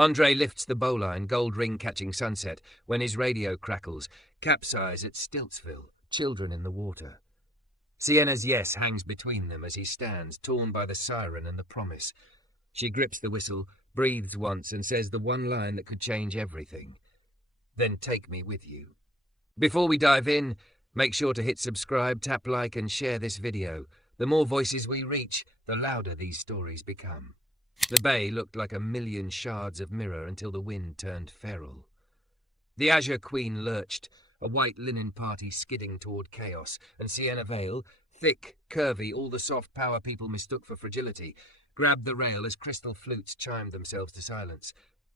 Andre lifts the bowline, gold ring catching sunset, when his radio crackles. Capsize at Stiltsville, children in the water. Sienna's yes hangs between them as he stands, torn by the siren and the promise. She grips the whistle, breathes once, and says the one line that could change everything. Then take me with you. Before we dive in, make sure to hit subscribe, tap like, and share this video. The more voices we reach, the louder these stories become. The bay looked like a million shards of mirror until the wind turned feral. The Azure Queen lurched, a white linen party skidding toward chaos, and Sienna Vale, thick, curvy, all the soft power people mistook for fragility, grabbed the rail as crystal flutes chimed themselves to silence.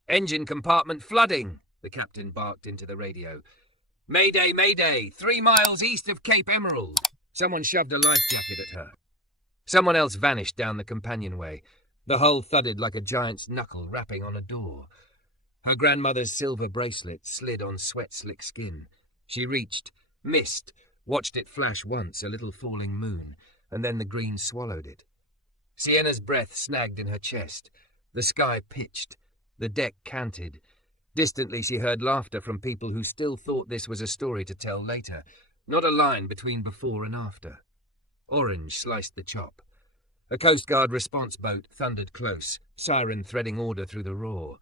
"Engine compartment flooding!" the captain barked into the radio. "Mayday, mayday! 3 miles east of Cape Emerald!" Someone shoved a life jacket at her. Someone else vanished down the companionway. The hull thudded like a giant's knuckle rapping on a door. Her grandmother's silver bracelet slid on sweat-slick skin. She reached, missed, watched it flash once, a little falling moon, and then the green swallowed it. Sienna's breath snagged in her chest. The sky pitched. The deck canted. Distantly she heard laughter from people who still thought this was a story to tell later, not a line between before and after. Orange sliced the chop. A Coast Guard response boat thundered close, siren threading order through the roar.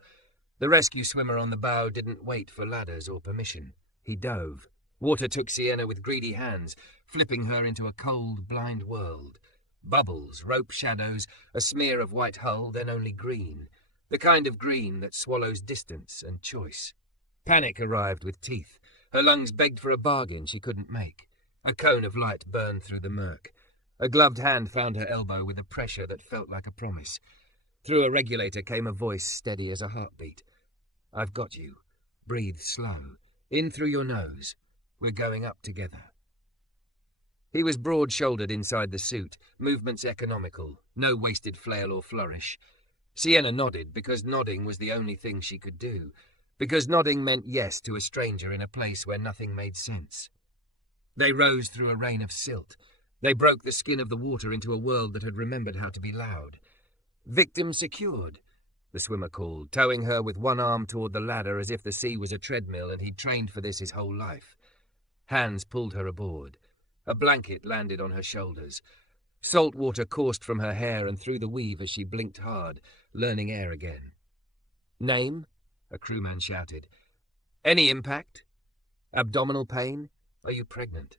The rescue swimmer on the bow didn't wait for ladders or permission. He dove. Water took Sienna with greedy hands, flipping her into a cold, blind world. Bubbles, rope shadows, a smear of white hull, then only green. The kind of green that swallows distance and choice. Panic arrived with teeth. Her lungs begged for a bargain she couldn't make. A cone of light burned through the murk. A gloved hand found her elbow with a pressure that felt like a promise. Through a regulator came a voice steady as a heartbeat. "I've got you. Breathe slow. In through your nose. We're going up together." He was broad-shouldered inside the suit, movements economical, no wasted flail or flourish. Sienna nodded, because nodding was the only thing she could do, because nodding meant yes to a stranger in a place where nothing made sense. They rose through a rain of silt. They broke the skin of the water into a world that had remembered how to be loud. "Victim secured," the swimmer called, towing her with one arm toward the ladder as if the sea was a treadmill and he'd trained for this his whole life. Hands pulled her aboard. A blanket landed on her shoulders. Salt water coursed from her hair and through the weave as she blinked hard, learning air again. "Name?" a crewman shouted. "Any impact? Abdominal pain? Are you pregnant?"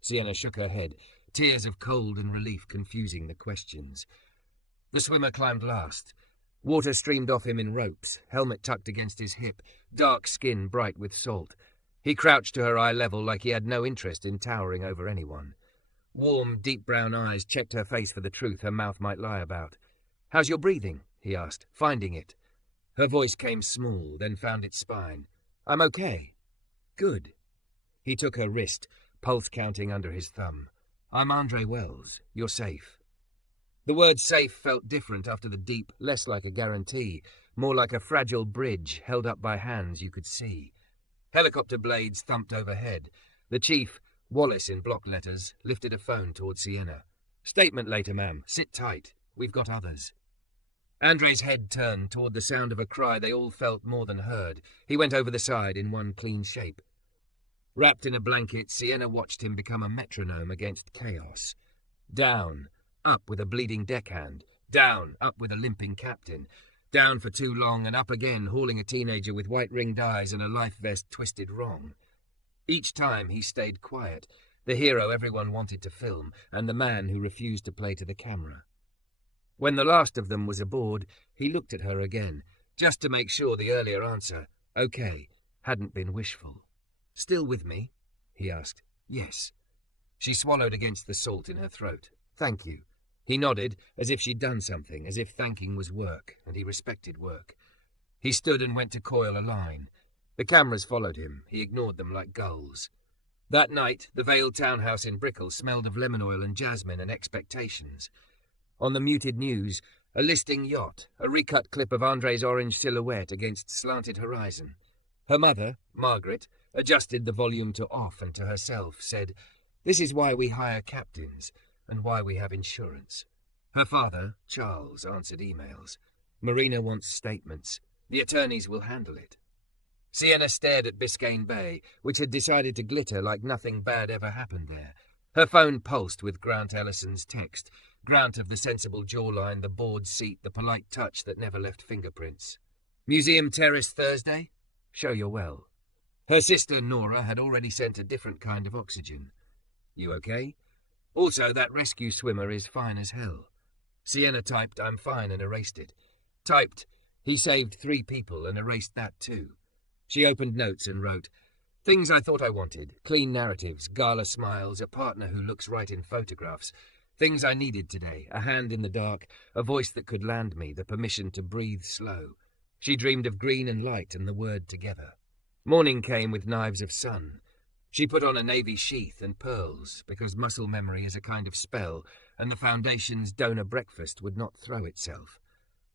Sienna shook her head, tears of cold and relief confusing the questions. The swimmer climbed last. Water streamed off him in ropes, helmet tucked against his hip, dark skin bright with salt. He crouched to her eye level like he had no interest in towering over anyone. Warm, deep brown eyes checked her face for the truth her mouth might lie about. "How's your breathing?" he asked, finding it. Her voice came small, then found its spine. "I'm okay." "Good." He took her wrist, pulse counting under his thumb. "I'm Andre Wells. You're safe." The word safe felt different after the deep, less like a guarantee, more like a fragile bridge held up by hands you could see. Helicopter blades thumped overhead. The chief, Wallace in block letters, lifted a phone toward Sienna. "Statement later, ma'am. Sit tight. We've got others." Andre's head turned toward the sound of a cry they all felt more than heard. He went over the side in one clean shape. Wrapped in a blanket, Sienna watched him become a metronome against chaos. Down, up with a bleeding deckhand. Down, up with a limping captain. Down for too long and up again, hauling a teenager with white-ringed eyes and a life vest twisted wrong. Each time he stayed quiet, the hero everyone wanted to film, and the man who refused to play to the camera. When the last of them was aboard, he looked at her again, just to make sure the earlier answer, "Okay," hadn't been wishful. "Still with me?" he asked. "Yes." She swallowed against the salt in her throat. "Thank you." He nodded, as if she'd done something, as if thanking was work, and he respected work. He stood and went to coil a line. The cameras followed him. He ignored them like gulls. That night, the Vale townhouse in Brickell smelled of lemon oil and jasmine and expectations. On the muted news, a listing yacht, a recut clip of Andre's orange silhouette against slanted horizon. Her mother, Margaret, adjusted the volume to off and to herself, said, "This is why we hire captains, and why we have insurance." Her father, Charles, answered emails. Marina wants statements. The attorneys will handle it." Sienna stared at Biscayne Bay, which had decided to glitter like nothing bad ever happened there. Her phone pulsed with Grant Ellison's text. Grant of the sensible jawline, the bored seat, the polite touch that never left fingerprints. "Museum Terrace Thursday? Show you're well." Her sister Nora had already sent a different kind of oxygen. "You okay? Also, that rescue swimmer is fine as hell." Sienna typed, "I'm fine," and erased it. Typed, "He saved 3 people," and erased that too. She opened notes and wrote, "Things I thought I wanted, clean narratives, gala smiles, a partner who looks right in photographs. Things I needed today, a hand in the dark, a voice that could land me, the permission to breathe slow." She dreamed of green and light and the word together. Morning came with knives of sun. She put on a navy sheath and pearls, because muscle memory is a kind of spell, and the Foundation's donor breakfast would not throw itself.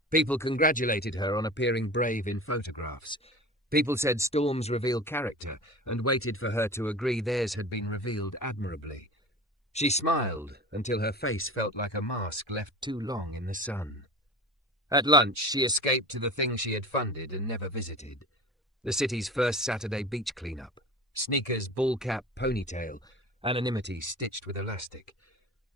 People congratulated her on appearing brave in photographs. People said storms reveal character, and waited for her to agree theirs had been revealed admirably. She smiled until her face felt like a mask left too long in the sun. At lunch, she escaped to the thing she had funded and never visited. The city's first Saturday beach cleanup. Sneakers, ball cap, ponytail, anonymity stitched with elastic.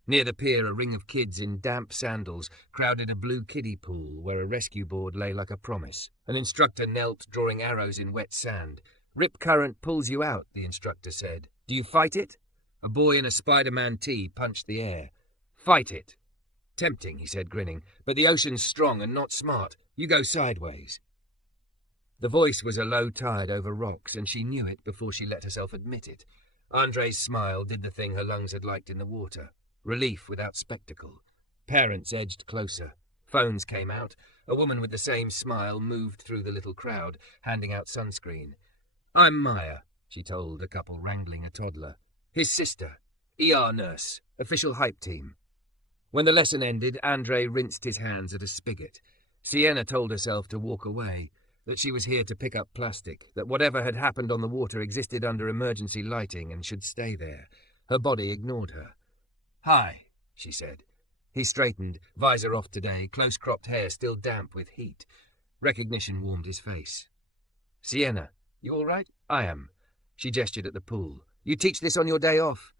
Near the pier, a ring of kids in damp sandals crowded a blue kiddie pool where a rescue board lay like a promise. An instructor knelt, drawing arrows in wet sand. "Rip current pulls you out," the instructor said. "Do you fight it?" A boy in a Spider-Man tee punched the air. "Fight it." "Tempting," he said, grinning, "but the ocean's strong and not smart. You go sideways." The voice was a low tide over rocks, and she knew it before she let herself admit it. Andre's smile did the thing her lungs had liked in the water. Relief without spectacle. Parents edged closer. Phones came out. A woman with the same smile moved through the little crowd, handing out sunscreen. "I'm Maya," she told a couple wrangling a toddler. "His sister. ER nurse. Official hype team." When the lesson ended, Andre rinsed his hands at a spigot. Sienna told herself to walk away, that she was here to pick up plastic, that whatever had happened on the water existed under emergency lighting and should stay there. Her body ignored her. "Hi," she said. He straightened, visor off today, close-cropped hair still damp with heat. Recognition warmed his face. "Sienna, you all right?" "I am." She gestured at the pool. "You teach this on your day off?"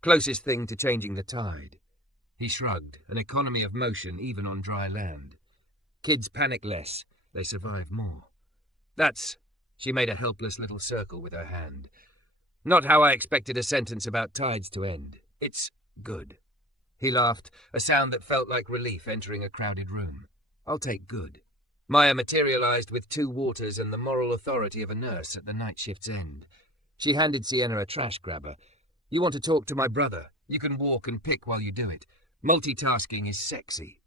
"Closest thing to changing the tide." He shrugged, an economy of motion even on dry land. "Kids panic less. They survive more." "That's—" She made a helpless little circle with her hand. "Not how I expected a sentence about tides to end. It's good." He laughed, a sound that felt like relief entering a crowded room. "I'll take good." Maya materialized with 2 waters and the moral authority of a nurse at the night shift's end. She handed Sienna a trash grabber. "You want to talk to my brother? You can walk and pick while you do it. Multitasking is sexy."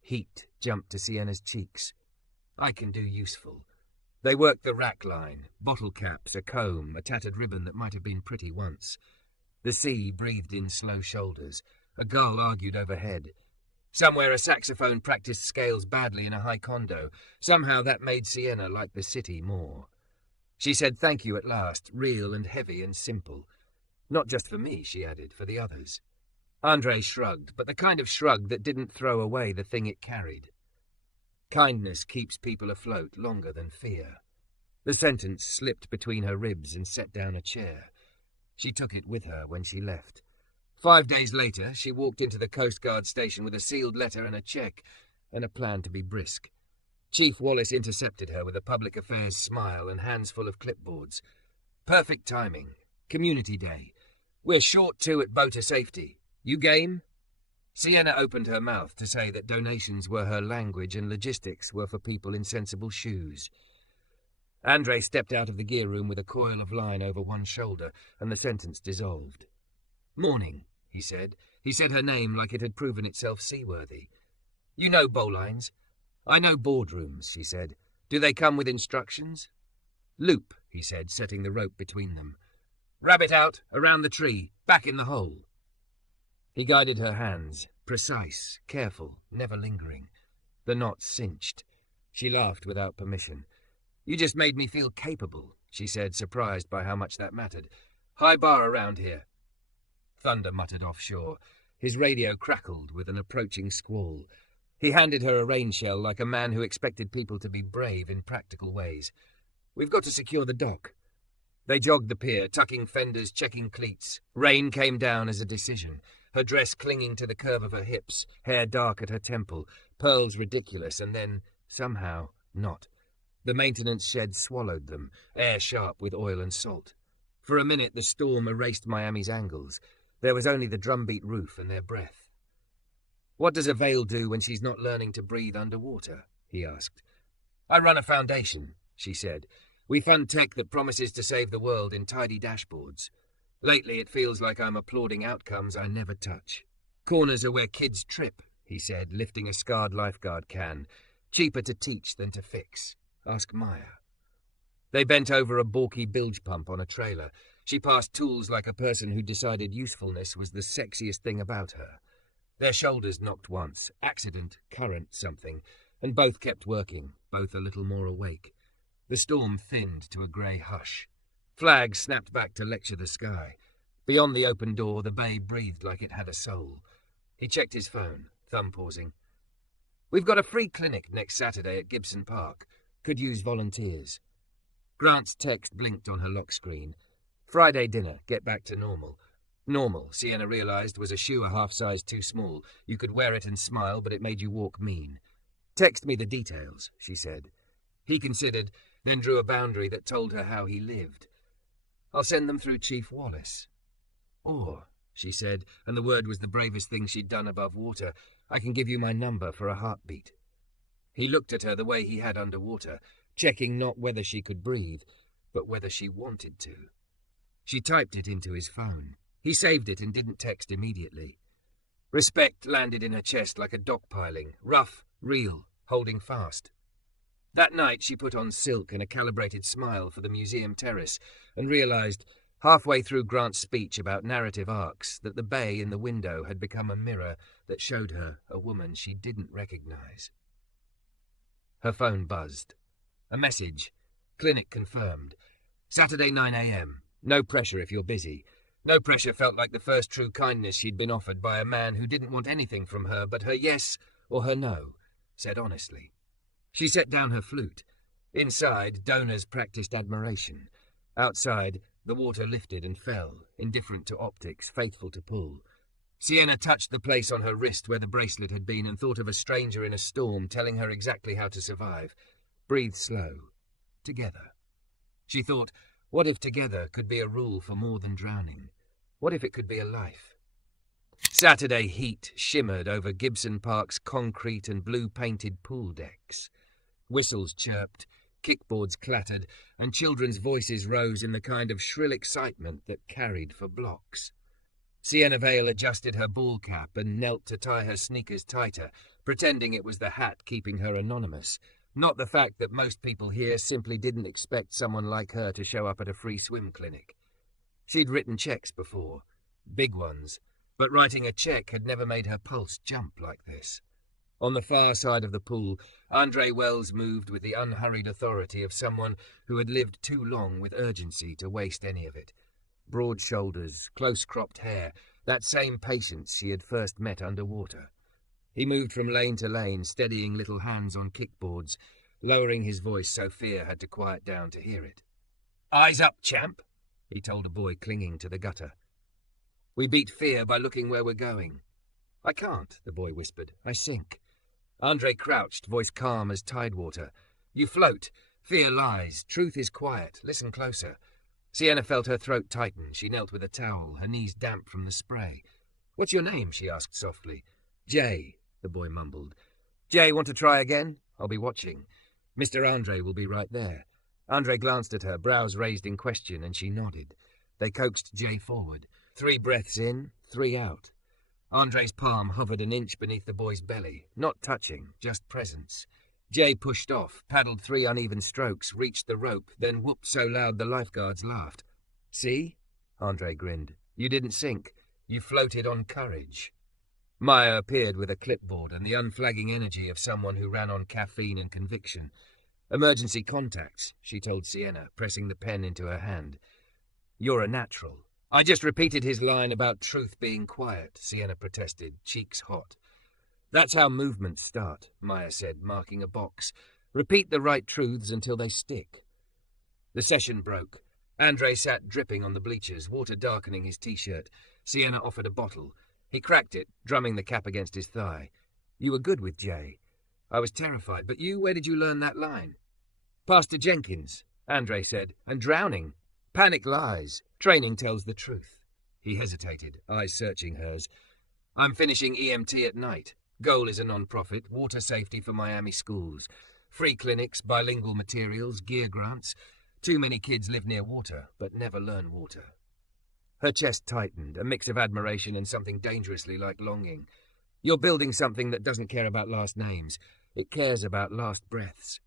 Heat jumped to Sienna's cheeks. "I can do useful." They worked the rack line, bottle caps, a comb, a tattered ribbon that might have been pretty once. The sea breathed in slow shoulders. A gull argued overhead. Somewhere a saxophone practiced scales badly in a high condo. Somehow that made Sienna like the city more. She said thank you at last, real and heavy and simple. "Not just for me," she added, "for the others." Andre shrugged, but the kind of shrug that didn't throw away the thing it carried. Kindness keeps people afloat longer than fear. The sentence slipped between her ribs and set down a chair. She took it with her when she left. 5 days later, she walked into the Coast Guard station with a sealed letter and a check, and a plan to be brisk. Chief Wallace intercepted her with a public affairs smile and hands full of clipboards. "Perfect timing. Community Day. We're short 2 at Boater Safety. You game?" Sienna opened her mouth to say that donations were her language and logistics were for people in sensible shoes. Andre stepped out of the gear room with a coil of line over one shoulder, and the sentence dissolved. "Morning," he said. He said her name like it had proven itself seaworthy. "You know bowlines?" "I know boardrooms," she said. "Do they come with instructions?" "Loop," he said, setting the rope between them. "Rabbit out, around the tree, back in the hole." He guided her hands, precise, careful, never lingering. The knot cinched. She laughed without permission. "You just made me feel capable," she said, surprised by how much that mattered. "High bar around here." Thunder muttered offshore. His radio crackled with an approaching squall. He handed her a rain shell like a man who expected people to be brave in practical ways. "We've got to secure the dock." They jogged the pier, tucking fenders, checking cleats. Rain came down as a decision, her dress clinging to the curve of her hips, hair dark at her temple, pearls ridiculous, and then, somehow, not. The maintenance shed swallowed them, air sharp with oil and salt. For a minute the storm erased Miami's angles. There was only the drumbeat roof and their breath. "What does a Vale do when she's not learning to breathe underwater?" he asked. "I run a foundation," she said. "We fund tech that promises to save the world in tidy dashboards. Lately it feels like I'm applauding outcomes I never touch." "Corners are where kids trip," he said, lifting a scarred lifeguard can. "Cheaper to teach than to fix. Ask Maya." They bent over a balky bilge pump on a trailer. She passed tools like a person who decided usefulness was the sexiest thing about her. Their shoulders knocked once, accident, current, something, and both kept working, both a little more awake. The storm thinned to a grey hush. Flags snapped back to lecture the sky. Beyond the open door, the bay breathed like it had a soul. He checked his phone, thumb pausing. "We've got a free clinic next Saturday at Gibson Park. Could use volunteers." Grant's text blinked on her lock screen. "Friday dinner, get back to normal." Normal, Sienna realized, was a shoe a half-size too small. You could wear it and smile, but it made you walk mean. "Text me the details," she said. He considered, then drew a boundary that told her how he lived. "I'll send them through Chief Wallace." "Or," she said, and the word was the bravest thing she'd done above water, "I can give you my number for a heartbeat." He looked at her the way he had underwater, checking not whether she could breathe, but whether she wanted to. She typed it into his phone. He saved it and didn't text immediately. Respect landed in her chest like a dock-piling, rough, real, holding fast. That night she put on silk and a calibrated smile for the museum terrace and realized, halfway through Grant's speech about narrative arcs, that the bay in the window had become a mirror that showed her a woman she didn't recognize. Her phone buzzed. A message. "Clinic confirmed. Saturday 9 a.m. No pressure if you're busy." No pressure felt like the first true kindness she'd been offered by a man who didn't want anything from her but her yes or her no, said honestly. She set down her flute. Inside, donors practiced admiration. Outside, the water lifted and fell, indifferent to optics, faithful to pull. Sienna touched the place on her wrist where the bracelet had been and thought of a stranger in a storm telling her exactly how to survive. Breathe slow. Together. She thought, what if together could be a rule for more than drowning? What if it could be a life? Saturday heat shimmered over Gibson Park's concrete and blue-painted pool decks. Whistles chirped, kickboards clattered, and children's voices rose in the kind of shrill excitement that carried for blocks. Sienna Vale adjusted her ball cap and knelt to tie her sneakers tighter, pretending it was the hat keeping her anonymous, not the fact that most people here simply didn't expect someone like her to show up at a free swim clinic. She'd written checks before, big ones, but writing a check had never made her pulse jump like this. On the far side of the pool, Andre Wells moved with the unhurried authority of someone who had lived too long with urgency to waste any of it. Broad shoulders, close-cropped hair, that same patience she had first met underwater. He moved from lane to lane, steadying little hands on kickboards, lowering his voice so Fear had to quiet down to hear it. "Eyes up, champ," he told a boy clinging to the gutter. "We beat Fear by looking where we're going." "I can't," the boy whispered. "I sink." Andre crouched, voice calm as tidewater. "You float. Fear lies. Truth is quiet. Listen closer." Sienna felt her throat tighten. She knelt with a towel, her knees damp from the spray. "What's your name?" she asked softly. "Jay," the boy mumbled. "Jay, want to try again? I'll be watching. Mr. Andre will be right there." Andre glanced at her, brows raised in question, and she nodded. They coaxed Jay forward. 3 breaths in, 3 out. Andre's palm hovered an inch beneath the boy's belly, not touching, just presence. Jay pushed off, paddled 3 uneven strokes, reached the rope, then whooped so loud the lifeguards laughed. "See?" Andre grinned. "You didn't sink. You floated on courage." Maya appeared with a clipboard and the unflagging energy of someone who ran on caffeine and conviction. "Emergency contacts," she told Sienna, pressing the pen into her hand. "You're a natural." "I just repeated his line about truth being quiet," Sienna protested, cheeks hot. That's how movements start, Maya said, marking a box. Repeat the right truths until they stick. The session broke. Andre sat dripping on the bleachers, water darkening his t-shirt. Sienna offered a bottle. He cracked it, drumming the cap against his thigh. You were good with Jay. I was terrified, but you, where did you learn that line? Pastor Jenkins, Andre said, and drowning. Panic lies. Training tells the truth. He hesitated, eyes searching hers. I'm finishing EMT at night. Goal is a non-profit, water safety for Miami schools. Free clinics, bilingual materials, gear grants. Too many kids live near water, but never learn water. Her chest tightened, a mix of admiration and something dangerously like longing. You're building something that doesn't care about last names. It cares about last breaths.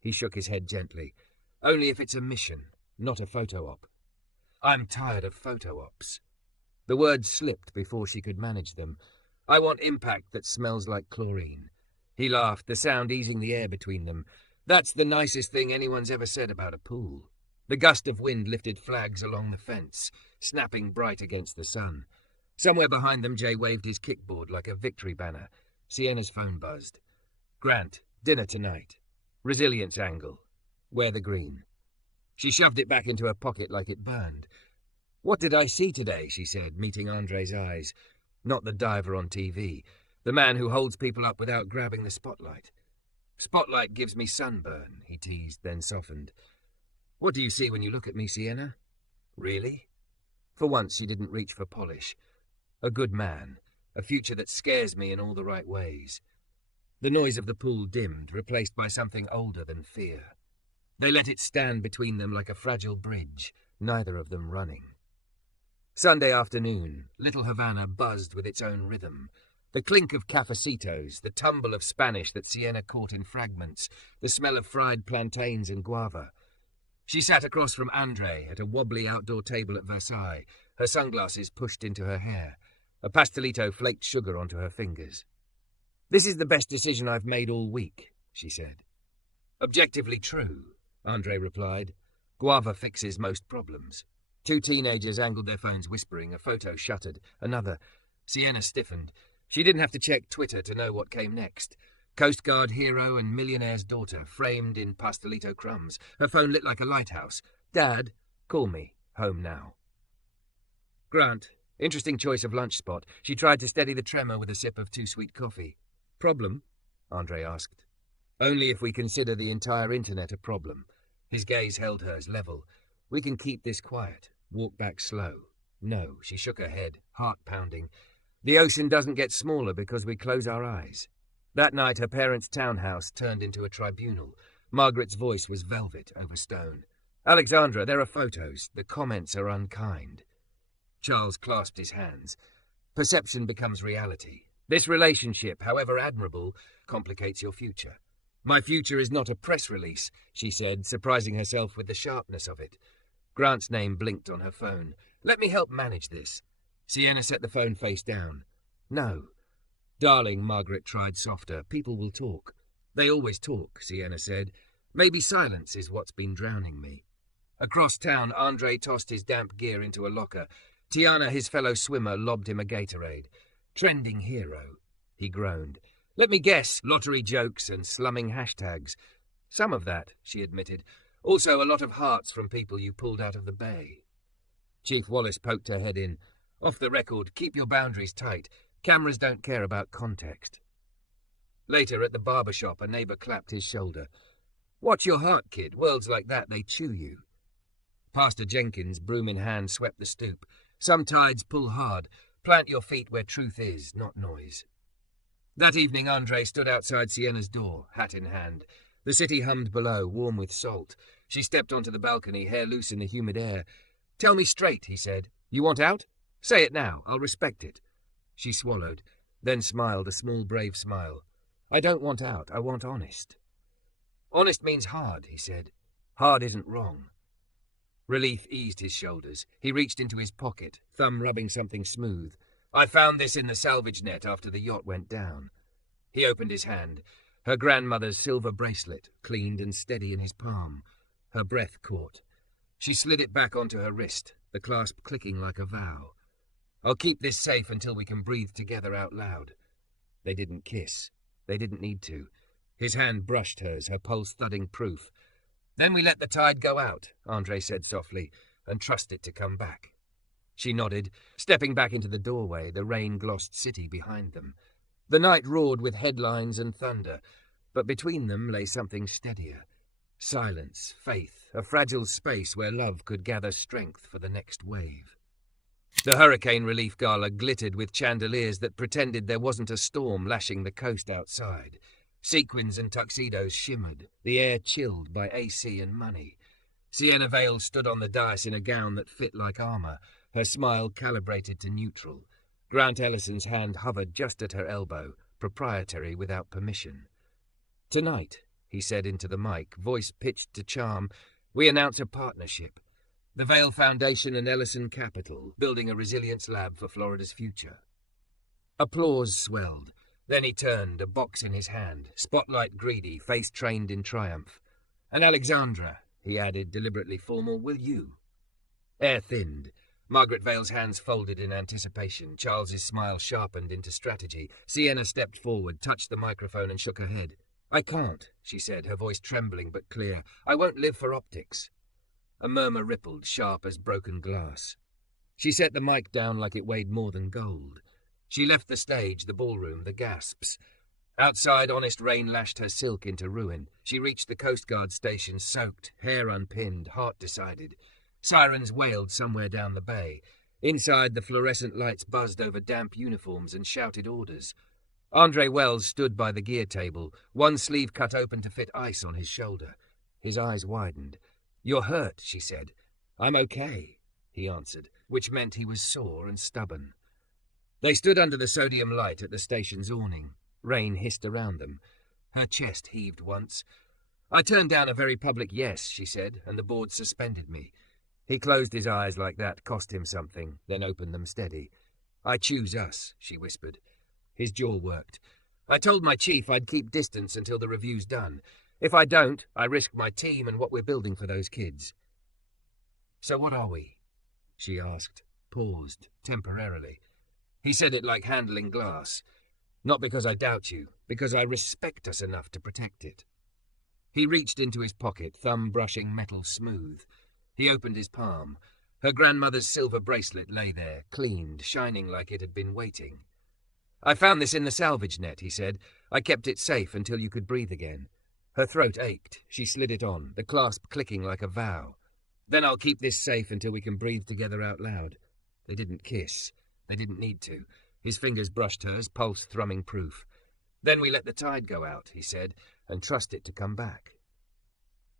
He shook his head gently. Only if it's a mission, not a photo op. I'm tired of photo ops. The words slipped before she could manage them. I want impact that smells like chlorine. He laughed, the sound easing the air between them. That's the nicest thing anyone's ever said about a pool. The gust of wind lifted flags along the fence, snapping bright against the sun. Somewhere behind them, Jay waved his kickboard like a victory banner. Sienna's phone buzzed. Grant, dinner tonight. Resilience angle. Wear the green. She shoved it back into her pocket like it burned. What did I see today, she said, meeting Andre's eyes. Not the diver on TV. The man who holds people up without grabbing the spotlight. Spotlight gives me sunburn, he teased, then softened. What do you see when you look at me, Sienna? Really? For once she didn't reach for polish. A good man. A future that scares me in all the right ways. The noise of the pool dimmed, replaced by something older than fear. They let it stand between them like a fragile bridge, neither of them running. Sunday afternoon, Little Havana buzzed with its own rhythm. The clink of cafecitos, the tumble of Spanish that Sienna caught in fragments, the smell of fried plantains and guava. She sat across from Andre at a wobbly outdoor table at Versailles, her sunglasses pushed into her hair. A pastelito flaked sugar onto her fingers. This is the best decision I've made all week, she said. Objectively true, Andre replied. Guava fixes most problems. Two teenagers angled their phones whispering, a photo shuttered, another. Sienna stiffened. She didn't have to check Twitter to know what came next. Coast Guard hero and millionaire's daughter, framed in pastelito crumbs. Her phone lit like a lighthouse. Dad, call me. Home now. Grant, interesting choice of lunch spot. She tried to steady the tremor with a sip of too-sweet coffee. Problem? Andre asked. Only if we consider the entire internet a problem. His gaze held hers level. We can keep this quiet. Walk back slow. No, she shook her head, heart pounding. The ocean doesn't get smaller because we close our eyes. That night her parents' townhouse turned into a tribunal. Margaret's voice was velvet over stone. Alexandra, there are photos. The comments are unkind. Charles clasped his hands. Perception becomes reality. This relationship, however admirable, complicates your future. My future is not a press release, she said, surprising herself with the sharpness of it. Grant's name blinked on her phone. Let me help manage this. Sienna set the phone face down. No. Darling, Margaret tried softer. People will talk. They always talk, Sienna said. Maybe silence is what's been drowning me. Across town, Andre tossed his damp gear into a locker. Tiana, his fellow swimmer, lobbed him a Gatorade. Trending hero, he groaned. Let me guess, lottery jokes and slumming hashtags. Some of that, she admitted. Also a lot of hearts from people you pulled out of the bay. Chief Wallace poked her head in. Off the record, keep your boundaries tight. Cameras don't care about context. Later, at the barber shop, a neighbour clapped his shoulder. Watch your heart, kid. Worlds like that, they chew you. Pastor Jenkins, broom in hand, swept the stoop. Some tides pull hard. Plant your feet where truth is, not noise. That evening, Andre stood outside Sienna's door, hat in hand. The city hummed below, warm with salt. She stepped onto the balcony, hair loose in the humid air. Tell me straight, he said. You want out? Say it now. I'll respect it. She swallowed, then smiled, a small, brave smile. I don't want out. I want honest. Honest means hard, he said. Hard isn't wrong. Relief eased his shoulders. He reached into his pocket, thumb rubbing something smooth. I found this in the salvage net after the yacht went down. He opened his hand. Her grandmother's silver bracelet, cleaned and steady in his palm. Her breath caught. She slid it back onto her wrist, the clasp clicking like a vow. I'll keep this safe until we can breathe together out loud. They didn't kiss. They didn't need to. His hand brushed hers, her pulse thudding proof. "Then we let the tide go out," Andre said softly, "and trust it to come back." She nodded, stepping back into the doorway, the rain-glossed city behind them. The night roared with headlines and thunder, but between them lay something steadier. Silence, faith, a fragile space where love could gather strength for the next wave. The hurricane relief gala glittered with chandeliers that pretended there wasn't a storm lashing the coast outside. Sequins and tuxedos shimmered, the air chilled by AC and money. Sienna Vale stood on the dais in a gown that fit like armour, her smile calibrated to neutral. Grant Ellison's hand hovered just at her elbow, proprietary without permission. "Tonight," he said into the mic, voice pitched to charm, "we announce a partnership. The Vale Foundation and Ellison Capital, building a resilience lab for Florida's future." Applause swelled. Then he turned, a box in his hand, spotlight greedy, face trained in triumph. "And Alexandra," he added, deliberately formal, "will you?" Air thinned. Margaret Vale's hands folded in anticipation. Charles's smile sharpened into strategy. Sienna stepped forward, touched the microphone and shook her head. "I can't," she said, her voice trembling but clear. "I won't live for optics." A murmur rippled, sharp as broken glass. She set the mic down like it weighed more than gold. She left the stage, the ballroom, the gasps. Outside, honest rain lashed her silk into ruin. She reached the Coast Guard station, soaked, hair unpinned, heart decided. Sirens wailed somewhere down the bay. Inside, the fluorescent lights buzzed over damp uniforms and shouted orders. Andre Wells stood by the gear table, one sleeve cut open to fit ice on his shoulder. His eyes widened. "You're hurt," she said. "I'm okay," he answered, which meant he was sore and stubborn. They stood under the sodium light at the station's awning. Rain hissed around them. Her chest heaved once. "I turned down a very public yes," she said, "and the board suspended me." He closed his eyes like that cost him something, then opened them steady. "I choose us," she whispered. His jaw worked. "I told my chief I'd keep distance until the review's done. If I don't, I risk my team and what we're building for those kids." "So what are we?" she asked, paused, temporarily. He said it like handling glass. "Not because I doubt you, because I respect us enough to protect it." He reached into his pocket, thumb brushing metal smooth. He opened his palm. Her grandmother's silver bracelet lay there, cleaned, shining like it had been waiting. "I found this in the salvage net," he said. "I kept it safe until you could breathe again." Her throat ached. She slid it on, the clasp clicking like a vow. "Then I'll keep this safe until we can breathe together out loud." They didn't kiss. They didn't need to. His fingers brushed hers, pulse thrumming proof. "Then we let the tide go out," he said, "and trust it to come back."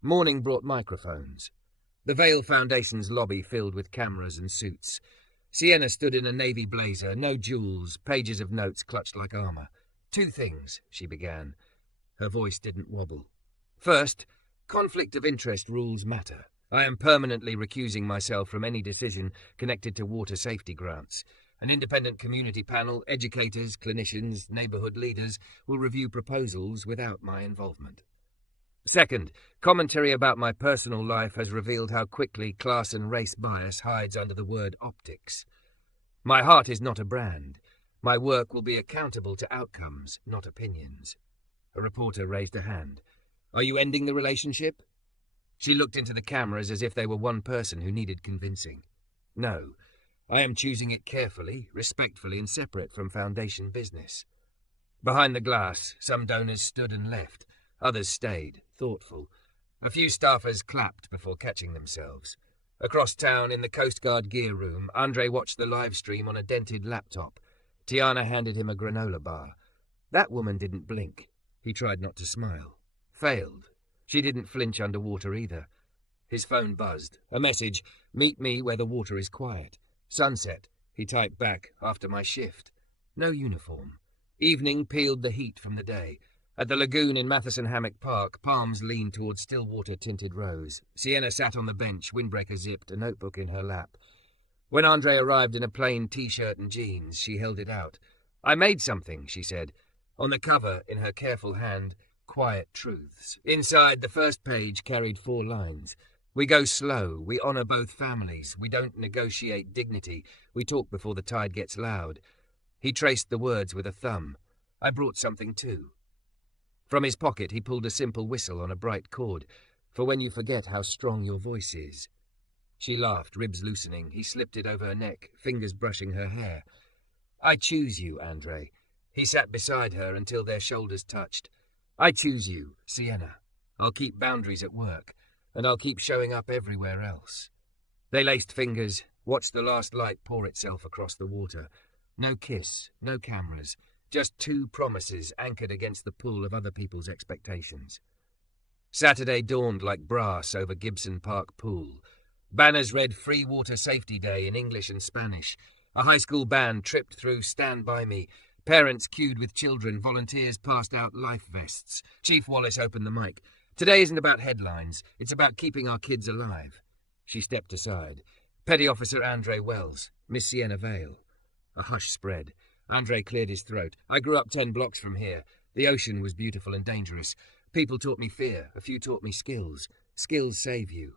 Morning brought microphones. The Vale Foundation's lobby filled with cameras and suits. Sienna stood in a navy blazer, no jewels, pages of notes clutched like armour. "Two things," she began. Her voice didn't wobble. "First, conflict of interest rules matter. I am permanently recusing myself from any decision connected to water safety grants. An independent community panel, educators, clinicians, neighbourhood leaders, will review proposals without my involvement. Second, commentary about my personal life has revealed how quickly class and race bias hides under the word optics. My heart is not a brand. My work will be accountable to outcomes, not opinions." A reporter raised a hand. "Are you ending the relationship?" She looked into the cameras as if they were one person who needed convincing. "No. I am choosing it carefully, respectfully, and separate from Foundation business." Behind the glass, some donors stood and left. Others stayed, thoughtful. A few staffers clapped before catching themselves. Across town, in the Coast Guard gear room, Andre watched the live stream on a dented laptop. Tiana handed him a granola bar. That woman didn't blink. He tried not to smile. Failed. She didn't flinch underwater either. His phone buzzed. A message, "Meet me where the water is quiet." "Sunset," he typed back, "after my shift." No uniform. Evening peeled the heat from the day. At the lagoon in Matheson Hammock Park, palms leaned towards still-water-tinted rows. Sienna sat on the bench, windbreaker zipped, a notebook in her lap. When Andre arrived in a plain T-shirt and jeans, she held it out. "I made something," she said. On the cover, in her careful hand, "Quiet Truths." Inside, the first page carried 4 lines. "We go slow. We honour both families. We don't negotiate dignity. We talk before the tide gets loud." He traced the words with a thumb. I brought something too. From his pocket he pulled a simple whistle on a bright cord, for when you forget how strong your voice is. She laughed, ribs loosening. He slipped it over her neck, fingers brushing her hair. I choose you, Andre. He sat beside her until their shoulders touched. I choose you, Sienna. I'll keep boundaries at work, and I'll keep showing up everywhere else. They laced fingers, watched the last light pour itself across the water. No kiss, no cameras, just two promises anchored against the pull of other people's expectations. Saturday dawned like brass over Gibson Park Pool. Banners read Free Water Safety Day in English and Spanish. A high school band tripped through Stand By Me. Parents queued with children. Volunteers passed out life vests. Chief Wallace opened the mic. Today isn't about headlines. It's about keeping our kids alive. She stepped aside. Petty Officer Andre Wells, Miss Sienna Vale. A hush spread. Andre cleared his throat. I grew up 10 blocks from here. The ocean was beautiful and dangerous. People taught me fear. A few taught me skills. Skills save you.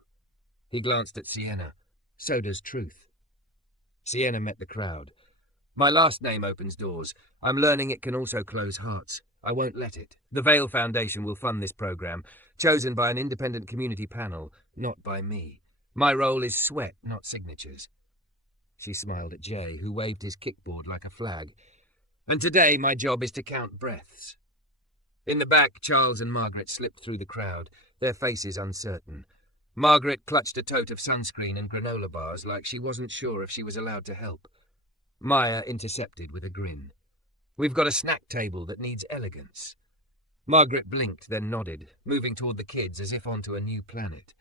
He glanced at Sienna. So does truth. Sienna met the crowd. My last name opens doors. I'm learning it can also close hearts. I won't let it. The Vale Foundation will fund this program, chosen by an independent community panel, not by me. My role is sweat, not signatures. She smiled at Jay, who waved his kickboard like a flag. And today my job is to count breaths. In the back, Charles and Margaret slipped through the crowd, their faces uncertain. Margaret clutched a tote of sunscreen and granola bars like she wasn't sure if she was allowed to help. Maya intercepted with a grin. We've got a snack table that needs elegance. Margaret blinked, then nodded, moving toward the kids as if onto a new planet.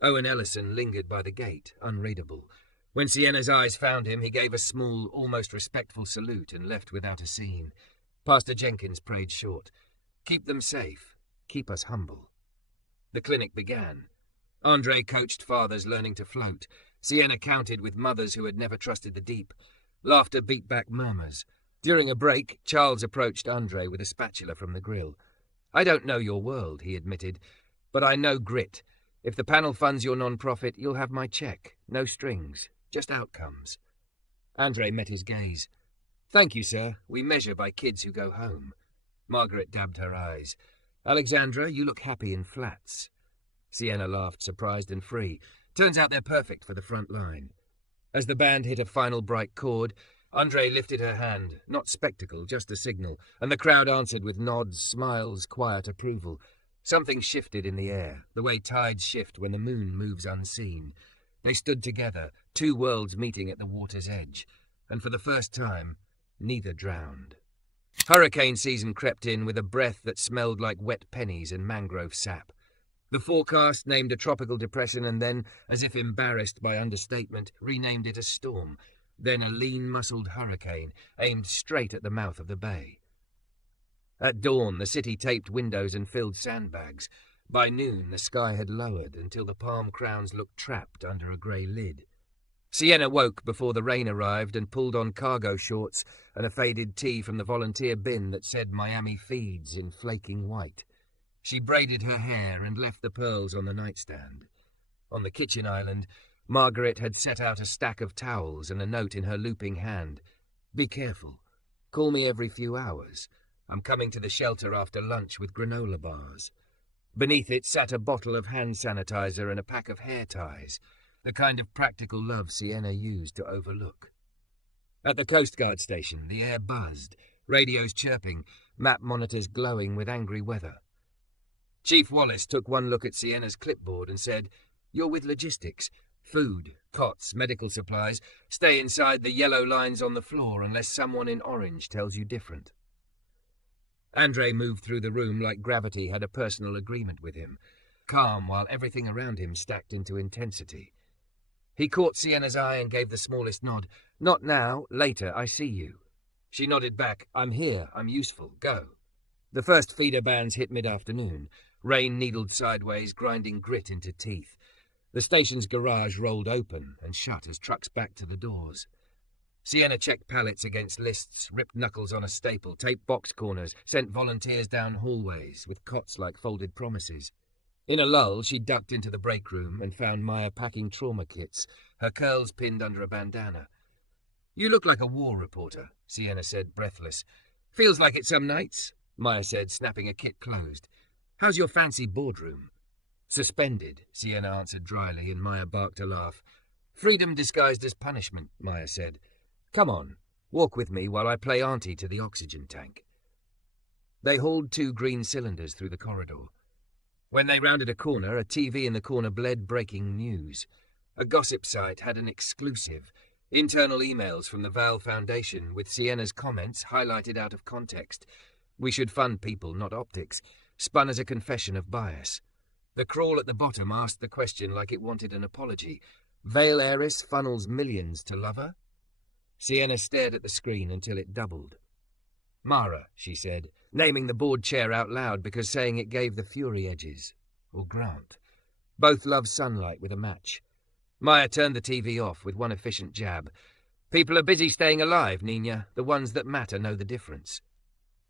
Owen Ellison lingered by the gate, unreadable. When Sienna's eyes found him, he gave a small, almost respectful salute and left without a scene. Pastor Jenkins prayed short. Keep them safe. Keep us humble. The clinic began. Andre coached fathers learning to float. Sienna counted with mothers who had never trusted the deep. Laughter beat back murmurs. During a break, Charles approached Andre with a spatula from the grill. I don't know your world, he admitted, but I know grit. If the panel funds your non-profit, you'll have my check. No strings, just outcomes. Andre met his gaze. Thank you, sir. We measure by kids who go home. Margaret dabbed her eyes. Alexandra, you look happy in flats. Sienna laughed, surprised and free. Turns out they're perfect for the front line. As the band hit a final bright chord, Andre lifted her hand, not spectacle, just a signal, and the crowd answered with nods, smiles, quiet approval. Something shifted in the air, the way tides shift when the moon moves unseen. They stood together, two worlds meeting at the water's edge, and for the first time, neither drowned. Hurricane season crept in with a breath that smelled like wet pennies and mangrove sap. The forecast named a tropical depression and then, as if embarrassed by understatement, renamed it a storm, then a lean-muscled hurricane aimed straight at the mouth of the bay. At dawn, the city taped windows and filled sandbags. By noon, the sky had lowered until the palm crowns looked trapped under a grey lid. Sienna woke before the rain arrived and pulled on cargo shorts and a faded tee from the volunteer bin that said Miami Feeds in flaking white. She braided her hair and left the pearls on the nightstand. On the kitchen island, Margaret had set out a stack of towels and a note in her looping hand. Be careful. Call me every few hours. I'm coming to the shelter after lunch with granola bars. Beneath it sat a bottle of hand sanitizer and a pack of hair ties, the kind of practical love Sienna used to overlook. At the Coast Guard station, the air buzzed, radios chirping, map monitors glowing with angry weather. Chief Wallace took one look at Sienna's clipboard and said, You're with logistics. Food, cots, medical supplies. Stay inside the yellow lines on the floor unless someone in orange tells you different. Andre moved through the room like gravity had a personal agreement with him, calm while everything around him stacked into intensity. He caught Sienna's eye and gave the smallest nod. Not now, later, I see you. She nodded back. I'm here, I'm useful, go. The first feeder bands hit mid-afternoon. Rain needled sideways, grinding grit into teeth. The station's garage rolled open and shut as trucks backed to the doors. Sienna checked pallets against lists, ripped knuckles on a staple, taped box corners, sent volunteers down hallways with cots like folded promises. In a lull, she ducked into the break room and found Maya packing trauma kits, her curls pinned under a bandana. You look like a war reporter, Sienna said, breathless. Feels like it some nights, Maya said, snapping a kit closed. How's your fancy boardroom? Suspended, Sienna answered dryly, and Maya barked a laugh. Freedom disguised as punishment, Maya said. Come on, walk with me while I play auntie to the oxygen tank. They hauled 2 green cylinders through the corridor. When they rounded a corner, a TV in the corner bled breaking news. A gossip site had an exclusive. Internal emails from the Vale Foundation with Sienna's comments highlighted out of context. We should fund people, not optics. Spun as a confession of bias. The crawl at the bottom asked the question like it wanted an apology. Vale heiress funnels millions to lover? Sienna stared at the screen until it doubled. Mara, she said, naming the board chair out loud because saying it gave the fury edges. Or Grant. Both love sunlight with a match. Maya turned the TV off with one efficient jab. People are busy staying alive, Nina. The ones that matter know the difference.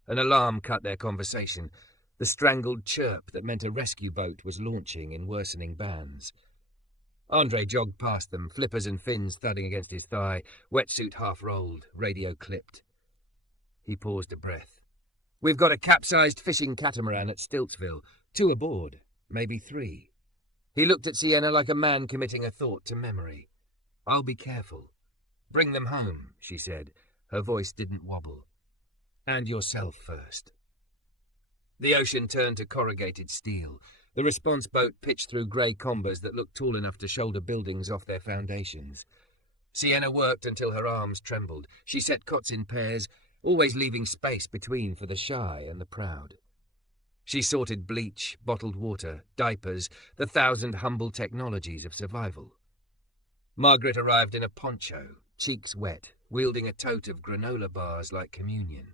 An alarm cut their conversation. The strangled chirp that meant a rescue boat was launching in worsening bands. Andre jogged past them, flippers and fins thudding against his thigh, wetsuit half-rolled, radio clipped. He paused a breath. We've got a capsized fishing catamaran at Stiltsville. 2 aboard, maybe 3. He looked at Sienna like a man committing a thought to memory. I'll be careful. Bring them home, she said. Her voice didn't wobble. And yourself first. The ocean turned to corrugated steel. The response boat pitched through grey combers that looked tall enough to shoulder buildings off their foundations. Sienna worked until her arms trembled. She set cots in pairs, always leaving space between for the shy and the proud. She sorted bleach, bottled water, diapers, the 1,000 humble technologies of survival. Margaret arrived in a poncho, cheeks wet, wielding a tote of granola bars like communion.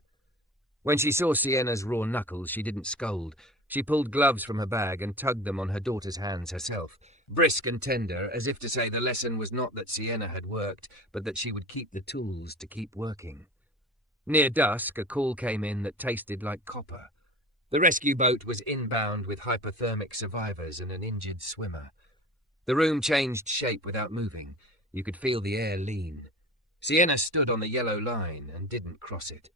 When she saw Sienna's raw knuckles, she didn't scold. She pulled gloves from her bag and tugged them on her daughter's hands herself, brisk and tender, as if to say the lesson was not that Sienna had worked, but that she would keep the tools to keep working. Near dusk, a call came in that tasted like copper. The rescue boat was inbound with hypothermic survivors and an injured swimmer. The room changed shape without moving. You could feel the air lean. Sienna stood on the yellow line and didn't cross it.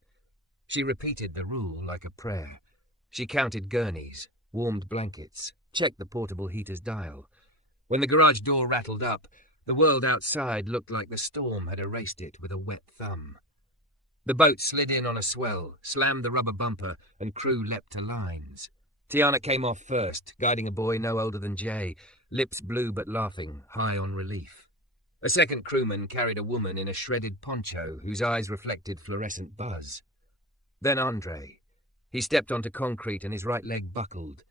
She repeated the rule like a prayer. She counted gurneys, warmed blankets, checked the portable heater's dial. When the garage door rattled up, the world outside looked like the storm had erased it with a wet thumb. The boat slid in on a swell, slammed the rubber bumper, and crew leapt to lines. Tiana came off first, guiding a boy no older than Jay, lips blue but laughing, high on relief. A second crewman carried a woman in a shredded poncho whose eyes reflected fluorescent buzz. Then Andre. He stepped onto concrete and his right leg buckled.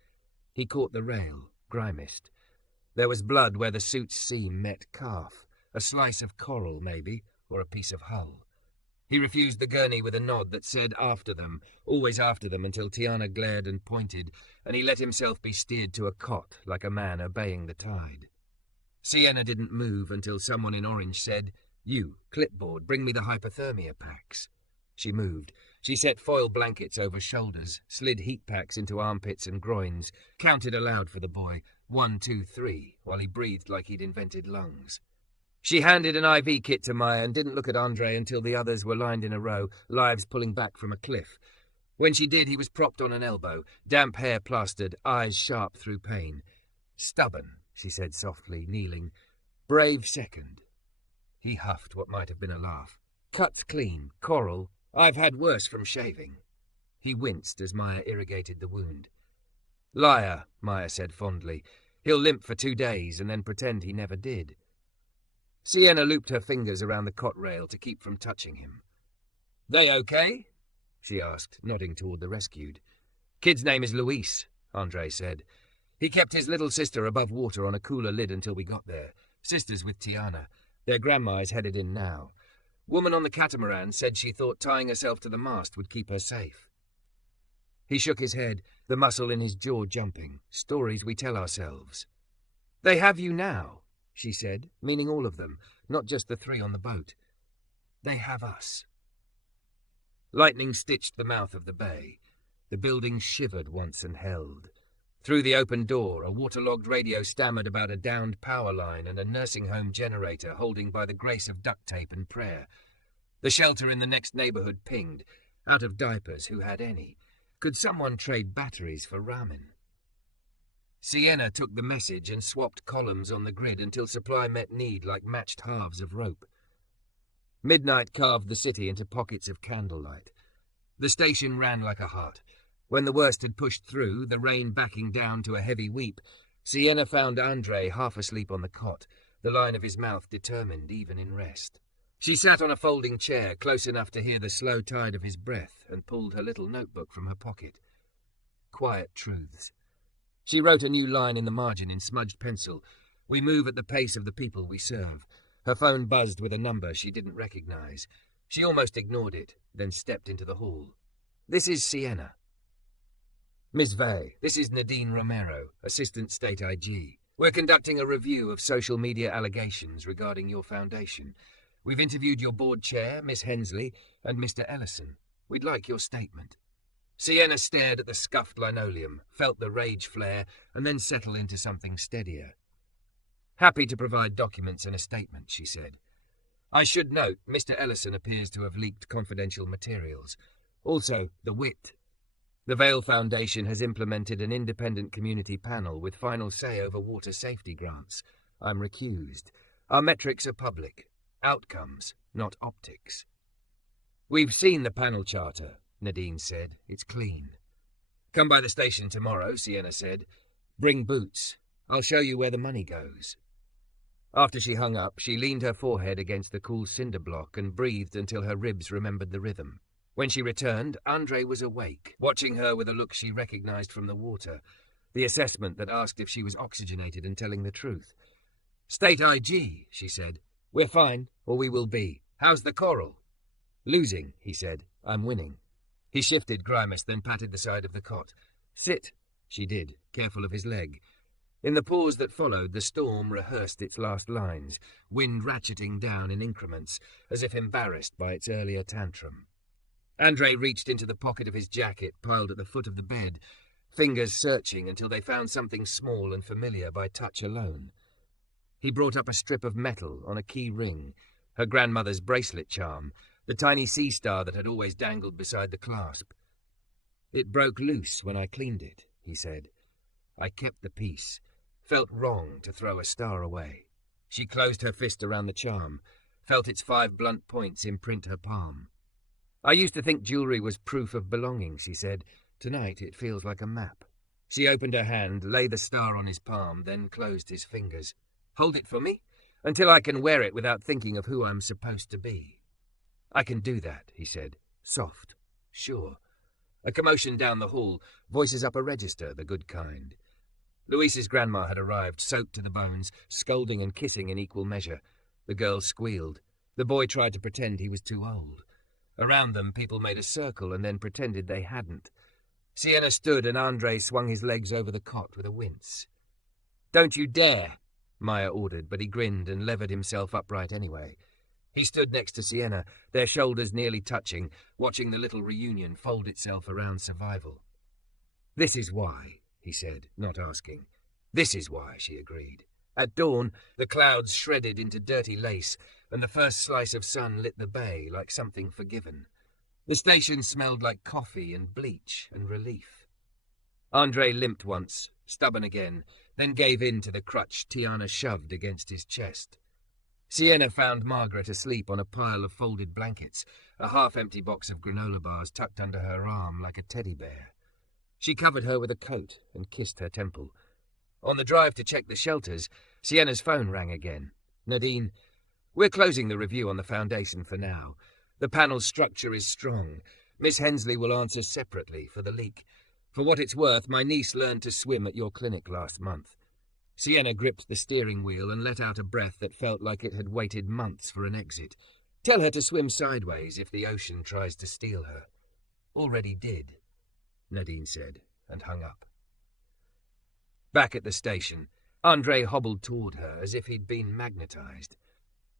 He caught the rail, grimaced. There was blood where the suit's seam met calf, a slice of coral maybe, or a piece of hull. He refused the gurney with a nod that said after them, always after them until Tiana glared and pointed, and he let himself be steered to a cot like a man obeying the tide. Sienna didn't move until someone in orange said, "You, clipboard, bring me the hypothermia packs." She moved. She set foil blankets over shoulders, slid heat packs into armpits and groins, counted aloud for the boy, 1, 2, 3, while he breathed like he'd invented lungs. She handed an IV kit to Maya and didn't look at Andre until the others were lined in a row, lives pulling back from a cliff. When she did, he was propped on an elbow, damp hair plastered, eyes sharp through pain. "Stubborn," she said softly, kneeling. "Brave second." He huffed what might have been a laugh. "Cuts clean, coral. I've had worse from shaving." He winced as Maya irrigated the wound. "Liar," Maya said fondly. "He'll limp for 2 days and then pretend he never did." Sienna looped her fingers around the cot rail to keep from touching him. "They okay?" she asked, nodding toward the rescued. "Kid's name is Luis," Andre said. "He kept his little sister above water on a cooler lid until we got there. Sisters with Tiana. Their grandma is headed in now. Woman on the catamaran said she thought tying herself to the mast would keep her safe." He shook his head, the muscle in his jaw jumping. "Stories we tell ourselves." "They have you now," she said, meaning all of them, not just the 3 on the boat. "They have us." Lightning stitched the mouth of the bay. The building shivered once and held. Through the open door, a waterlogged radio stammered about a downed power line and a nursing home generator holding by the grace of duct tape and prayer. The shelter in the next neighborhood pinged. Out of diapers, who had any? Could someone trade batteries for ramen? Sienna took the message and swapped columns on the grid until supply met need like matched halves of rope. Midnight carved the city into pockets of candlelight. The station ran like a heart. When the worst had pushed through, the rain backing down to a heavy weep, Sienna found Andre half asleep on the cot, the line of his mouth determined even in rest. She sat on a folding chair close enough to hear the slow tide of his breath and pulled her little notebook from her pocket. Quiet truths. She wrote a new line in the margin in smudged pencil. We move at the pace of the people we serve. Her phone buzzed with a number she didn't recognize. She almost ignored it, then stepped into the hall. This is Sienna. Miss Vale, this is Nadine Romero, Assistant State IG. We're conducting a review of social media allegations regarding your foundation. We've interviewed your board chair, Miss Hensley, and Mr. Ellison. We'd like your statement. Sienna stared at the scuffed linoleum, felt the rage flare, and then settle into something steadier. Happy to provide documents and a statement, she said. I should note, Mr. Ellison appears to have leaked confidential materials. Also, the wit. The Vale Foundation has implemented an independent community panel with final say over water safety grants. I'm recused. Our metrics are public. Outcomes, not optics. We've seen the panel charter, Nadine said. It's clean. Come by the station tomorrow, Sienna said. Bring boots. I'll show you where the money goes. After she hung up, she leaned her forehead against the cool cinder block and breathed until her ribs remembered the rhythm. When she returned, Andre was awake, watching her with a look she recognized from the water, the assessment that asked if she was oxygenated and telling the truth. State IG, she said. We're fine, or we will be. How's the coral? Losing, he said. I'm winning. He shifted, grimaced, then patted the side of the cot. Sit, she did, careful of his leg. In the pause that followed, the storm rehearsed its last lines, wind ratcheting down in increments, as if embarrassed by its earlier tantrum. Andre reached into the pocket of his jacket, piled at the foot of the bed, fingers searching until they found something small and familiar by touch alone. He brought up a strip of metal on a key ring, her grandmother's bracelet charm, the tiny sea star that had always dangled beside the clasp. It broke loose when I cleaned it, he said. I kept the piece. Felt wrong to throw a star away. She closed her fist around the charm, felt its 5 blunt points imprint her palm. I used to think jewelry was proof of belonging, she said. Tonight it feels like a map. She opened her hand, lay the star on his palm, then closed his fingers. Hold it for me, until I can wear it without thinking of who I'm supposed to be. I can do that, he said. Soft. Sure. A commotion down the hall, voices up a register, the good kind. Louise's grandma had arrived, soaked to the bones, scolding and kissing in equal measure. The girl squealed. The boy tried to pretend he was too old. Around them, people made a circle and then pretended they hadn't. Sienna stood and Andre swung his legs over the cot with a wince. Don't you dare, Maya ordered, but he grinned and levered himself upright anyway. He stood next to Sienna, their shoulders nearly touching, watching the little reunion fold itself around survival. This is why, he said, not asking. This is why, she agreed. At dawn, the clouds shredded into dirty lace, and the first slice of sun lit the bay like something forgiven. The station smelled like coffee and bleach and relief. Andre limped once, stubborn again, then gave in to the crutch Tiana shoved against his chest. Sienna found Margaret asleep on a pile of folded blankets, a half-empty box of granola bars tucked under her arm like a teddy bear. She covered her with a coat and kissed her temple. On the drive to check the shelters, Sienna's phone rang again. Nadine, we're closing the review on the foundation for now. The panel's structure is strong. Miss Hensley will answer separately for the leak. For what it's worth, my niece learned to swim at your clinic last month. Sienna gripped the steering wheel and let out a breath that felt like it had waited months for an exit. Tell her to swim sideways if the ocean tries to steal her. Already did, Nadine said, and hung up. Back at the station, Andre hobbled toward her as if he'd been magnetized.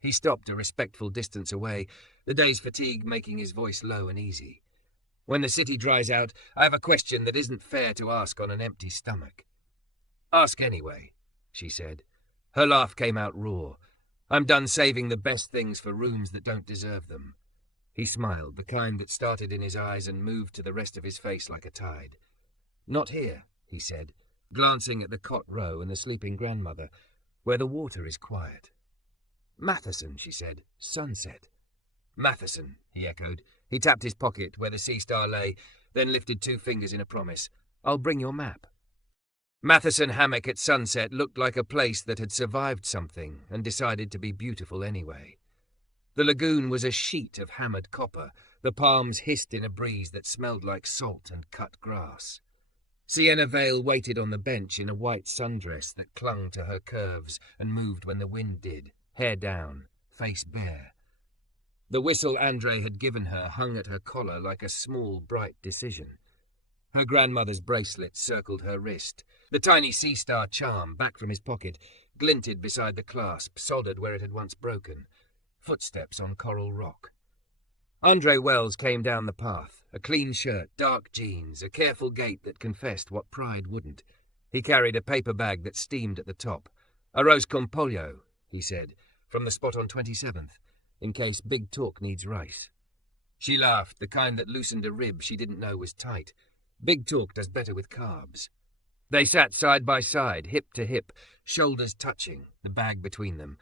He stopped a respectful distance away, the day's fatigue making his voice low and easy. When the city dries out, I have a question that isn't fair to ask on an empty stomach. Ask anyway, she said. Her laugh came out raw. I'm done saving the best things for rooms that don't deserve them. He smiled, the kind that started in his eyes and moved to the rest of his face like a tide. "Not here," he said, glancing at the cot row and the sleeping grandmother, "where the water is quiet." "Matheson," she said. "Sunset." "Matheson," he echoed. He tapped his pocket where the sea star lay, then lifted 2 fingers in a promise. "I'll bring your map." Matheson Hammock at sunset looked like a place that had survived something and decided to be beautiful anyway. The lagoon was a sheet of hammered copper. The palms hissed in a breeze that smelled like salt and cut grass. Sienna Vale waited on the bench in a white sundress that clung to her curves and moved when the wind did, hair down, face bare. The whistle Andre had given her hung at her collar like a small, bright decision. Her grandmother's bracelet circled her wrist. The tiny sea star charm, back from his pocket, glinted beside the clasp, soldered where it had once broken. Footsteps on coral rock. Andre Wells came down the path, a clean shirt, dark jeans, a careful gait that confessed what pride wouldn't. He carried a paper bag that steamed at the top. "Arroz con pollo," he said, "from the spot on 27th, in case Big Talk needs rice." She laughed, the kind that loosened a rib she didn't know was tight. Big Talk does better with carbs. They sat side by side, hip to hip, shoulders touching, the bag between them.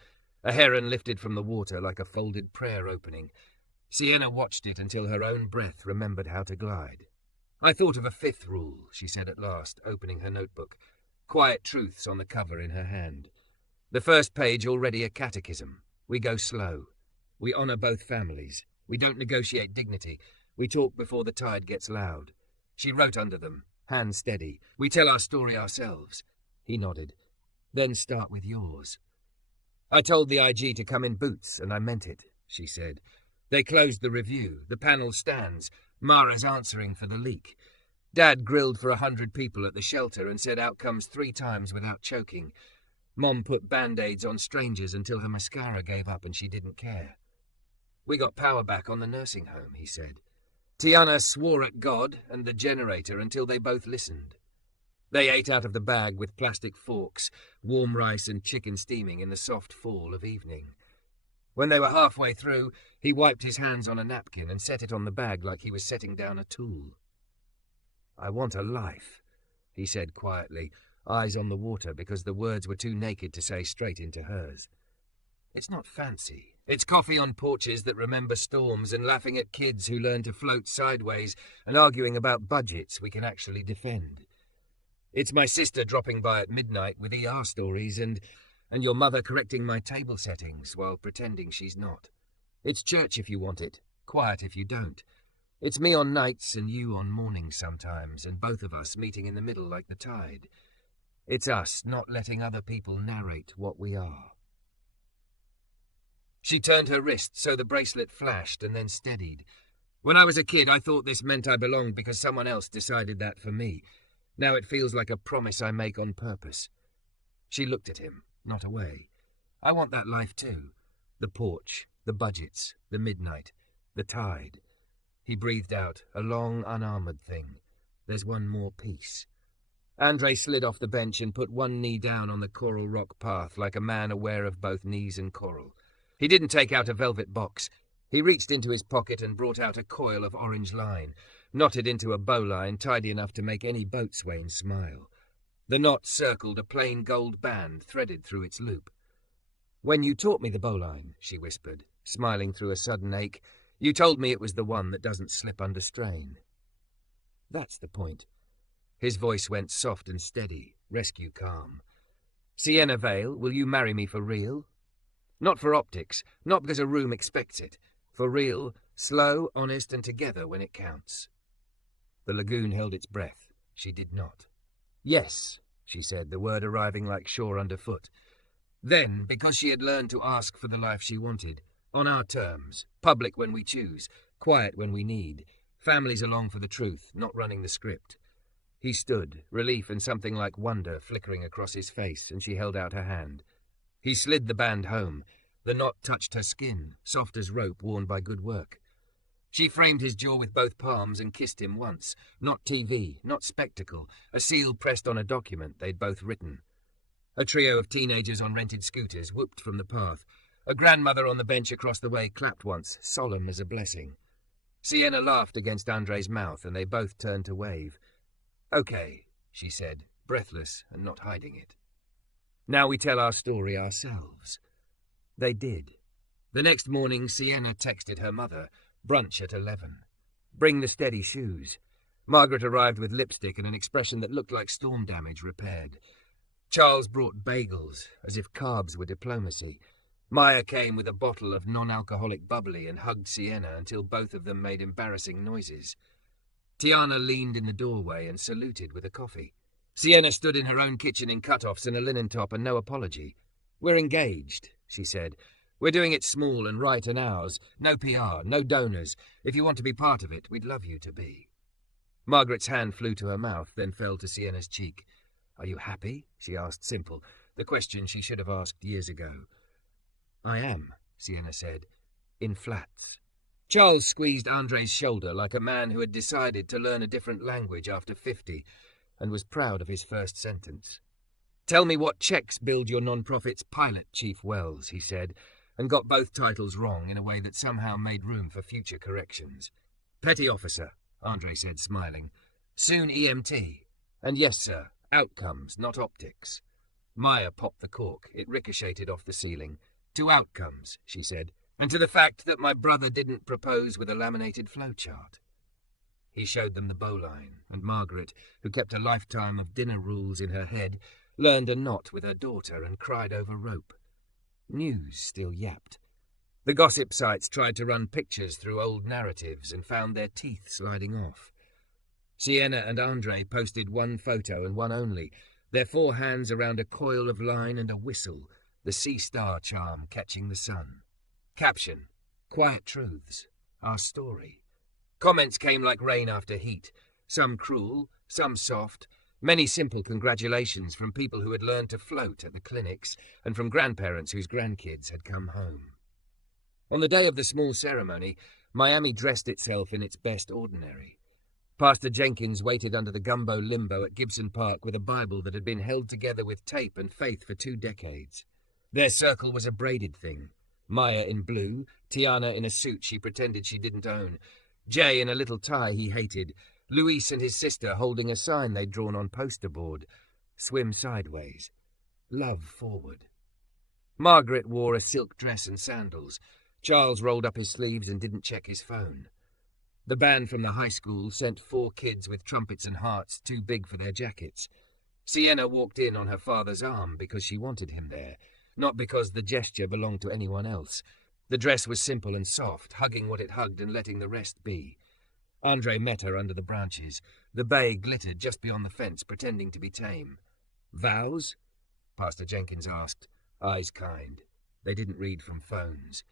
A heron lifted from the water like a folded prayer opening. Sienna watched it until her own breath remembered how to glide. "I thought of a 5th rule," she said at last, opening her notebook. Quiet truths on the cover in her hand. The first page already a catechism. We go slow. We honour both families. We don't negotiate dignity. We talk before the tide gets loud. She wrote under them, hand steady. We tell our story ourselves. He nodded. Then start with yours. "I told the IG to come in boots, and I meant it," she said. "They closed the review. The panel stands. Mara's answering for the leak. Dad grilled for 100 people at the shelter and said outcomes 3 times without choking. Mom put band-aids on strangers until her mascara gave up and she didn't care. We got power back on the nursing home," he said. "Tiana swore at God and the generator until they both listened." They ate out of the bag with plastic forks, warm rice and chicken steaming in the soft fall of evening. When they were halfway through, he wiped his hands on a napkin and set it on the bag like he was setting down a tool. "I want a life," he said quietly, eyes on the water because the words were too naked to say straight into hers. "It's not fancy. It's coffee on porches that remember storms and laughing at kids who learn to float sideways and arguing about budgets we can actually defend. It's my sister dropping by at midnight with ER stories and your mother correcting my table settings while pretending she's not. It's church if you want it, quiet if you don't. It's me on nights and you on mornings sometimes, and both of us meeting in the middle like the tide. It's us not letting other people narrate what we are." She turned her wrist so the bracelet flashed and then steadied. "When I was a kid, I thought this meant I belonged because someone else decided that for me. Now it feels like a promise I make on purpose." She looked at him, not away. "I want that life too. The porch, the budgets, the midnight, the tide." He breathed out, a long, unarmoured thing. "There's one more piece." Andre slid off the bench and put one knee down on the coral rock path like a man aware of both knees and coral. He didn't take out a velvet box. He reached into his pocket and brought out a coil of orange line, knotted into a bowline tidy enough to make any boatswain smile. The knot circled a plain gold band threaded through its loop. "When you taught me the bowline," she whispered, smiling through a sudden ache, "you told me it was the one that doesn't slip under strain." "That's the point." His voice went soft and steady, rescue calm. "Sienna Vale, will you marry me for real? Not for optics, not because a room expects it. For real, slow, honest, and together when it counts." The lagoon held its breath. She did not. "Yes," she said, the word arriving like shore underfoot. Then, because she had learned to ask for the life she wanted, on our terms, public when we choose, quiet when we need, families along for the truth, not running the script. He stood, relief and something like wonder flickering across his face, and she held out her hand. He slid the band home. The knot touched her skin, soft as rope worn by good work. She framed his jaw with both palms and kissed him once. Not TV, not spectacle, a seal pressed on a document they'd both written. A trio of teenagers on rented scooters whooped from the path. A grandmother on the bench across the way clapped once, solemn as a blessing. Sienna laughed against Andre's mouth, and they both turned to wave. "Okay," she said, breathless and not hiding it. "Now we tell our story ourselves." They did. The next morning, Sienna texted her mother, "Brunch at 11. Bring the steady shoes." Margaret arrived with lipstick and an expression that looked like storm damage repaired. Charles brought bagels, as if carbs were diplomacy. Maya came with a bottle of non-alcoholic bubbly and hugged Sienna until both of them made embarrassing noises. Tiana leaned in the doorway and saluted with a coffee. Sienna stood in her own kitchen in cut-offs and a linen top and no apology. "We're engaged," she said. "We're doing it small and right and ours. No PR, no donors. If you want to be part of it, we'd love you to be." Margaret's hand flew to her mouth, then fell to Sienna's cheek. "Are you happy?" she asked, simple, the question she should have asked years ago. "I am," Sienna said, "in flats." Charles squeezed Andre's shoulder like a man who had decided to learn a different language after 50 and was proud of his first sentence. "Tell me what checks build your non-profit's pilot, Chief Wells," he said, and got both titles wrong in a way that somehow made room for future corrections. "Petty officer," Andre said, smiling. "Soon EMT. And yes, sir, outcomes, not optics." Maya popped the cork. It ricocheted off the ceiling. "To outcomes," she said, "and to the fact that my brother didn't propose with a laminated flowchart." He showed them the bowline, and Margaret, who kept a lifetime of dinner rules in her head, learned a knot with her daughter and cried over rope. News still yapped. The gossip sites tried to run pictures through old narratives and found their teeth sliding off. Sienna and Andre posted one photo and one only, their 4 hands around a coil of line and a whistle, the sea star charm catching the sun. Caption: "Quiet truths. Our story." Comments came like rain after heat, some cruel, some soft, many simple congratulations from people who had learned to float at the clinics and from grandparents whose grandkids had come home. On the day of the small ceremony, Miami dressed itself in its best ordinary. Pastor Jenkins waited under the gumbo limbo at Gibson Park with a Bible that had been held together with tape and faith for 2 decades. Their circle was a braided thing. Maya in blue, Tiana in a suit she pretended she didn't own, Jay in a little tie he hated, Luis and his sister holding a sign they'd drawn on poster board: "Swim sideways. Love forward." Margaret wore a silk dress and sandals. Charles rolled up his sleeves and didn't check his phone. The band from the high school sent 4 kids with trumpets and hearts too big for their jackets. Sienna walked in on her father's arm because she wanted him there, not because the gesture belonged to anyone else. The dress was simple and soft, hugging what it hugged and letting the rest be. Andre met her under the branches. The bay glittered just beyond the fence, pretending to be tame. "Vows?" Pastor Jenkins asked, eyes kind. They didn't read from phones.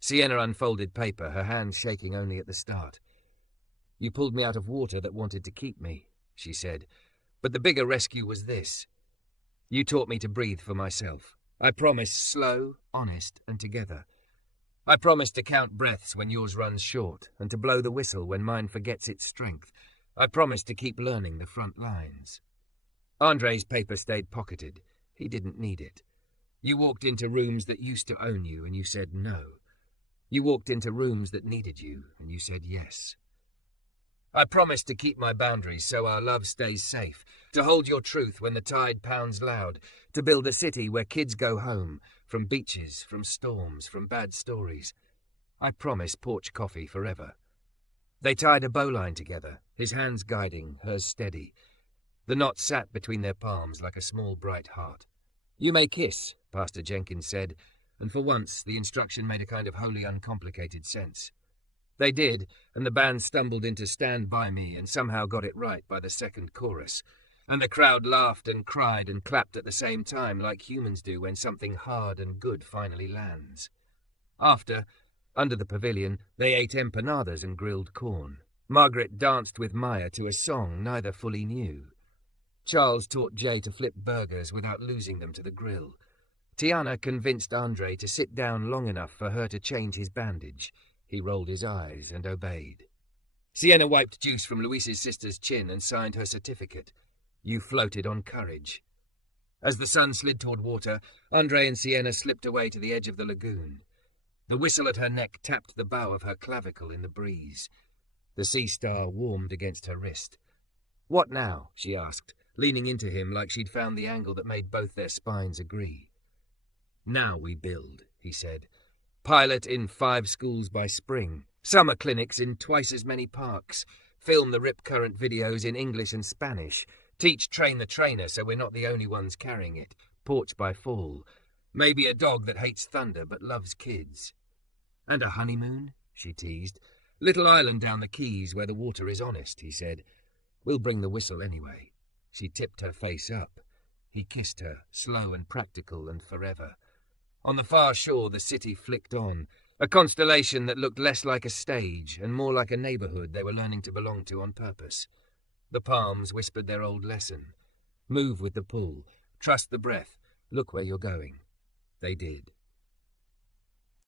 Sienna unfolded paper, her hands shaking only at the start. "You pulled me out of water that wanted to keep me," she said. "But the bigger rescue was this. You taught me to breathe for myself. I promised slow, honest, and together. I promised to count breaths when yours runs short, and to blow the whistle when mine forgets its strength. I promised to keep learning the front lines." Andre's paper stayed pocketed. He didn't need it. You walked into rooms that used to own you, and you said no. You walked into rooms that needed you, and you said yes. "I promised to keep my boundaries so our love stays safe, to hold your truth when the tide pounds loud, to build a city where kids go home, from beaches, from storms, from bad stories. I promise porch coffee forever." They tied a bowline together, his hands guiding, hers steady. The knot sat between their palms like a small bright heart. "You may kiss," Pastor Jenkins said, and for once the instruction made a kind of wholly uncomplicated sense. They did, and the band stumbled into "Stand By Me" and somehow got it right by the second chorus. And the crowd laughed and cried and clapped at the same time, like humans do when something hard and good finally lands. After, under the pavilion, they ate empanadas and grilled corn. Margaret danced with Maya to a song neither fully knew. Charles taught Jay to flip burgers without losing them to the grill. Tiana convinced Andre to sit down long enough for her to change his bandage. He rolled his eyes and obeyed. Sienna wiped juice from Luis's sister's chin and signed her certificate. You floated on courage. As the sun slid toward water, Andre and Sienna slipped away to the edge of the lagoon. The whistle at her neck tapped the bow of her clavicle in the breeze. The sea star warmed against her wrist. "What now?" she asked, leaning into him like she'd found the angle that made both their spines agree. "Now we build," he said. "Pilot in 5 schools by spring. Summer clinics in twice as many parks. Film the Rip Current videos in English and Spanish. Teach Train the Trainer so we're not the only ones carrying it. Porch by fall. Maybe a dog that hates thunder but loves kids." "And a honeymoon?" she teased. "Little island down the Keys where the water is honest," he said. "We'll bring the whistle anyway." She tipped her face up. He kissed her, slow and practical and forever. On the far shore the city flicked on, a constellation that looked less like a stage and more like a neighbourhood they were learning to belong to on purpose. The palms whispered their old lesson. Move with the pull. Trust the breath. Look where you're going. They did.